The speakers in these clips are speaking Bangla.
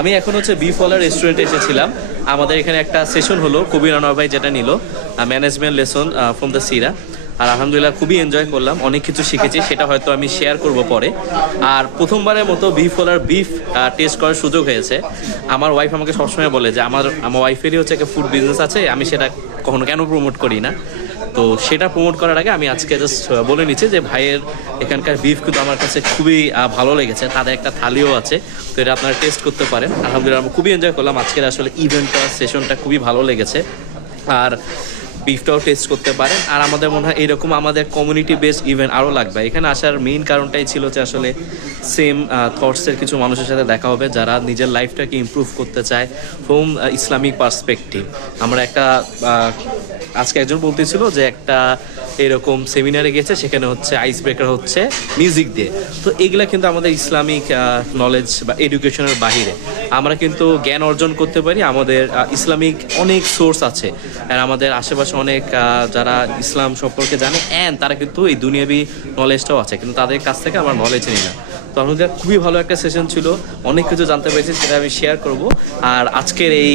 আমি এখন হচ্ছে বিফওয়ালা রেস্টুরেন্টে এসেছিলাম। আমাদের এখানে একটা সেশন হলো, কবির আনোয়ার ভাই যেটা নিল ম্যানেজমেন্ট লেসন ফ্রম দ্য সিরা। আর আলহামদুলিল্লাহ খুবই এনজয় করলাম, অনেক কিছু শিখেছি, সেটা হয়তো আমি শেয়ার করব পরে। আর প্রথমবারের মতো বিফওয়ালার বিফ টেস্ট করার সুযোগ হয়েছে। আমার ওয়াইফ আমাকে সবসময় বলে যে আমার ওয়াইফেরই হচ্ছে একটা ফুড বিজনেস আছে, আমি সেটা কখনো কেন প্রমোট করি না। তো সেটা প্রমোট করার আগে আমি আজকে জাস্ট বলে নিচ্ছি যে ভাইয়ের এখানকার বিফ কিন্তু আমার কাছে খুবই ভালো লেগেছে। তাদের একটা থালিও আছে, তো এটা আপনারা টেস্ট করতে পারেন। আলহামদুলিল্লাহ আমি খুবই এনজয় করলাম আজকের আসলে ইভেন্টটা, সেশনটা খুবই ভালো লেগেছে। আর বিফটাও টেস্ট করতে পারেন। আর আমাদের মনে হয় এরকম আমাদের কমিউনিটি বেসড ইভেন্ট আরও লাগবে। এখানে আসার মেইন কারণটাই ছিল যে আসলে সেম থটসের কিছু মানুষের সাথে দেখা হবে যারা নিজের লাইফটাকে ইমপ্রুভ করতে চায় ফ্রম ইসলামিক পার্সপেক্টিভ। আমরা একটা আজকে একজন বলতেছিল যে একটা এরকম সেমিনারে গেছে, সেখানে হচ্ছে আইস ব্রেকার হচ্ছে মিউজিক দিয়ে। তো এগুলা কিন্তু আমাদের ইসলামিক নলেজ বা এডুকেশনের বাহিরে। আমরা কিন্তু জ্ঞান অর্জন করতে পারি, আমাদের ইসলামিক অনেক সোর্স আছে। আর আমাদের আশেপাশে অনেক যারা ইসলাম সম্পর্কে জানে অ্যান্ড তারা কিন্তু এই দুনিয়াবি নলেজটাও আছে, কিন্তু তাদের কাছ থেকে আমার নলেজ নিই না। তো আমাদের খুবই ভালো একটা সেশন ছিল, অনেক কিছু জানতে পেরেছি, সেটা আমি শেয়ার করব। আর আজকের এই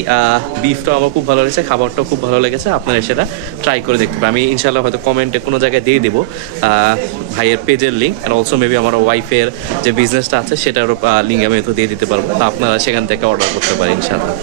বিফটাও আমার খুব ভালো লেগেছে, খাবারটাও খুব ভালো লেগেছে। আপনারা সেটা ট্রাই করে দেখতে পারেন। আমি ইনশাল্লাহ হয়তো কমেন্টে কোনো জায়গায় দিয়ে দেবো ভাইয়ের পেজের লিঙ্ক। অ্যান্ড অলসো মেবি আমার ওয়াইফের যে বিজনেসটা আছে সেটারও লিঙ্ক আমি তো দিয়ে দিতে পারবো। তো আপনারা সেখান থেকে অর্ডার করতে পারেন ইনশাল্লাহ।